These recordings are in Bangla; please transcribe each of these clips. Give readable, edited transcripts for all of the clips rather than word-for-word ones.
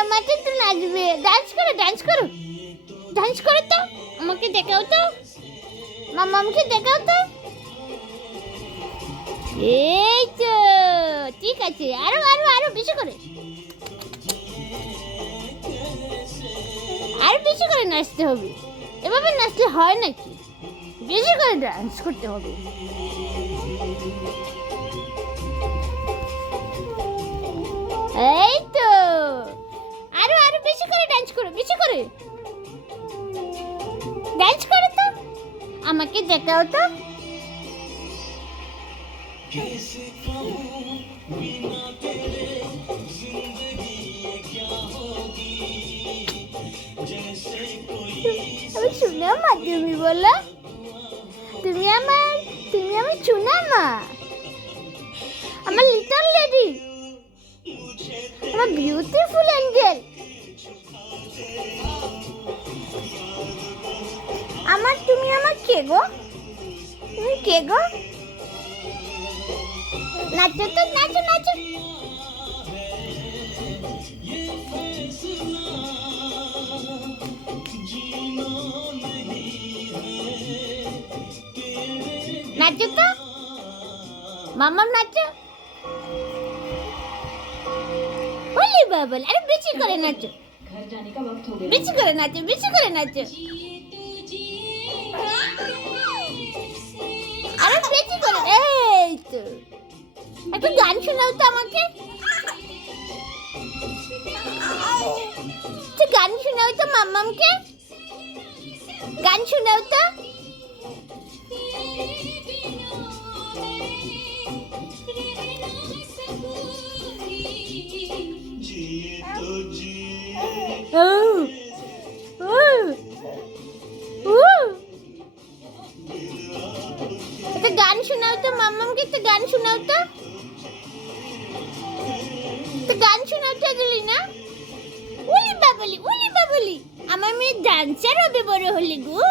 মামাকে তো নাচবে, ডান্স করো ডান্স করো ডান্স করো তো, আমাকে দেখাও তো, মামামকে দেখাও তো। এই তো ঠিক আছে, আরো আরো আরো বেশি করে, আরো বেশি করে নাচতে হবে। এভাবে নাচলে হয় নাকি? বেশি করে ডান্স করতে হবে। এই তো আরো আরো বেশি করে ডান্স করো, বেশি করে ডান্স করো তো, আমাকে দেখাও তো। আমি শোনা মা, তুমি বলো, তুমি আমার শোনা মা, আমার লিটল লেডি, আমার বিউটিফুল অ্যাঞ্জেল, তুমি আমার কে গো, তুমি কে গো? নাচো তো, নাচো নাচো। নাচো তো মামা, নাচো। ওলে বাবা, আরে বেশি করে নাচো, বেশি করে নাচো, বেশি করে নাচো, আরে বেশি করে। এই তো একটা গান শোনাও তো আমাকে, গান শোনাও তো মাম্মামকে, গান শোনাও তো। একটা গান শোনাও তো মাম্মামকে, একটা গান শোনাও তো, গান শোনাও তো না। উলি বাবলি, উলি বাবলি, আমার মেয়ে ডান্সার হবে বড় হলে গো।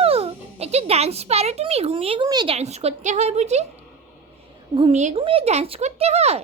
একটু ডান্স পারো তুমি? ঘুমিয়ে ঘুমিয়ে ডান্স করতে হয় বুঝি? ঘুমিয়ে ঘুমিয়ে ডান্স করতে হয়?